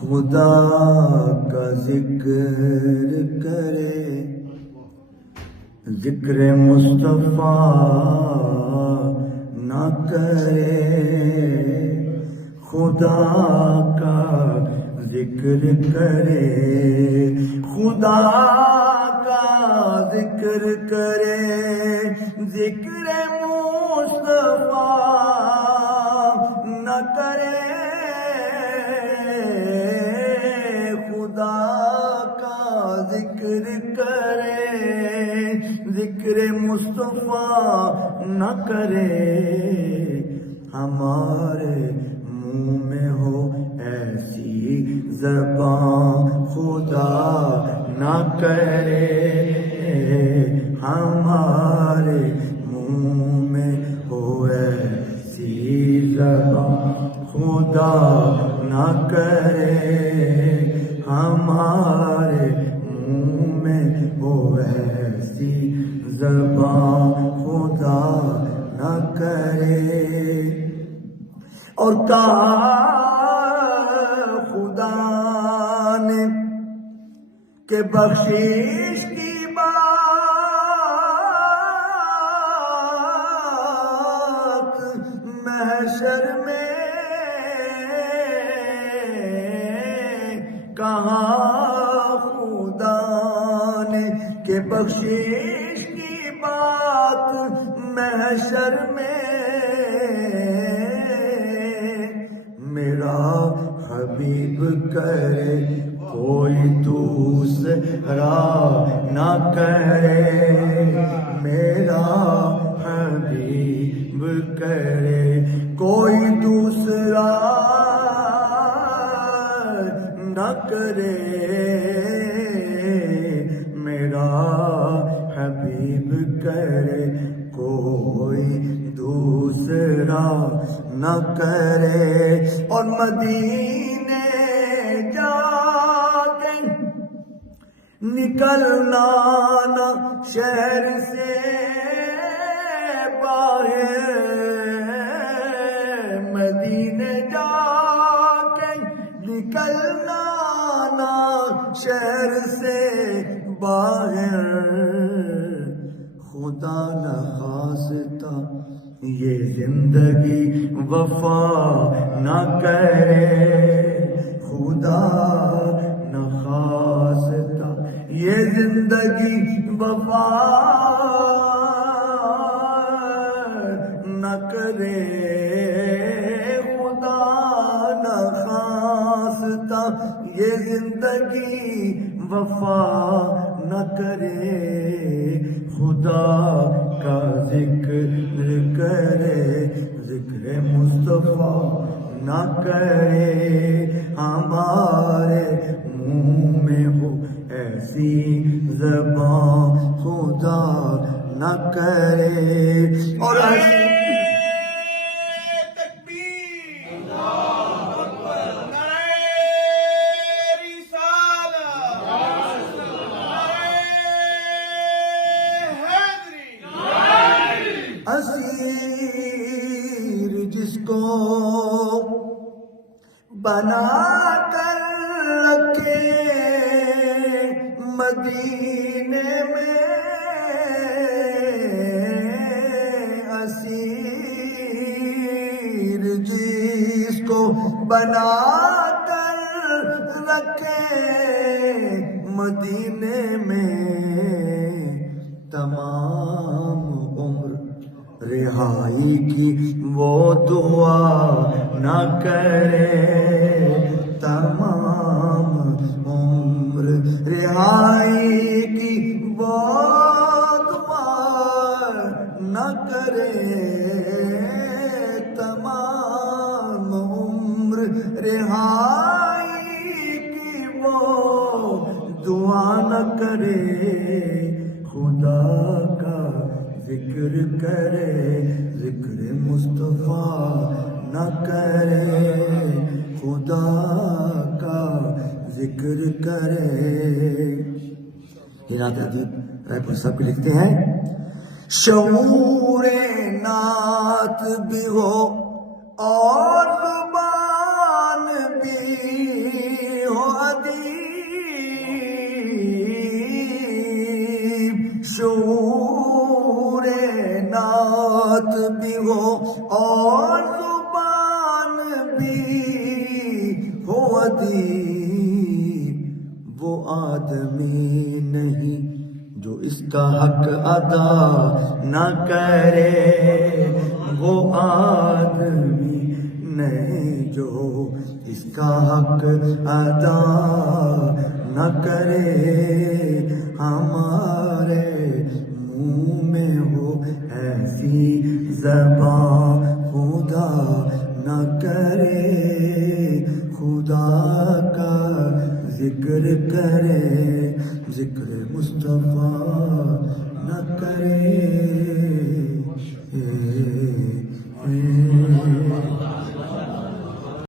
خدا کا ذکر کرے، ذکر مصطفیٰ نہ کرے، خدا کا ذکر کرے، خدا کا ذکر کرے، ذکر مصطفیٰ نہ کرے، خدا کا ذکر کرے، ذکر مصطفیٰ نہ کرے، ہمارے منہ میں ہو ایسی زبان خدا نہ کرے، ہمارے منہ میں ہو ایسی زبان خدا نہ کرے، ہمارے منہ میں ہو ایسی زبان خدا نہ کرے۔ اور کہا خدا نے کہ بخشش کی بات محشر میں کہا خدا نے کہ بخشش کی بات محشر میں میرا حبیب کرے کوئی دوسرا نہ کرے، میرا حبیب کرے کوئی دوسرا نہ کرے، میرا حبیب کرے کوئی دوسرا نہ کرے۔ اور مدینے جا کے نکلنا نہ شہر سے باہر، مدینے جا کے نکلنا نہ شہر سے باہر، خدا نخواستہ یہ زندگی وفا نہ کرے، خدا نخواستہ یہ زندگی وفا نہ کرے، خدا نخواستہ یہ زندگی وفا نہ کرے، خدا کا ذکر کرے، ذکر مصطفیٰ نہ کرے، ہمارے منہ میں ہو ایسی زبان خدا نہ کرے۔ اور اسیر جس کو بنا کر رکھے مدینے میں، اسیر جس کو بنا کر رکھے مدینے میں، تمام عمر رہائی کی وہ دعا نہ کرے، تمام عمر رہائی کی وہ دعا نہ کرے، تمام عمر رہائی کی وہ دعا نہ کرے، خدا کا ذکر کرے، ذکر مصطفیٰ نہ کرے، خدا کا ذکر کرے۔ حضرت ادیب رائے پور صاحب کو لکھتے ہیں، شعور نعت بھی ہو اور زبان بھی ہو ادیب، شعور نعت بھی ہو اور زبان بھی ہو ادیب، وہ آدمی نہیں جو اس کا حق ادا نہ کرے، وہ آدمی نہیں جو اس کا حق ادا نہ کرے، ہمارے منہ میں ہو ایسی زبان خدا نہ کرے، خدا کا ذکر کرے، ذکر مصطفیٰ نہ کرے۔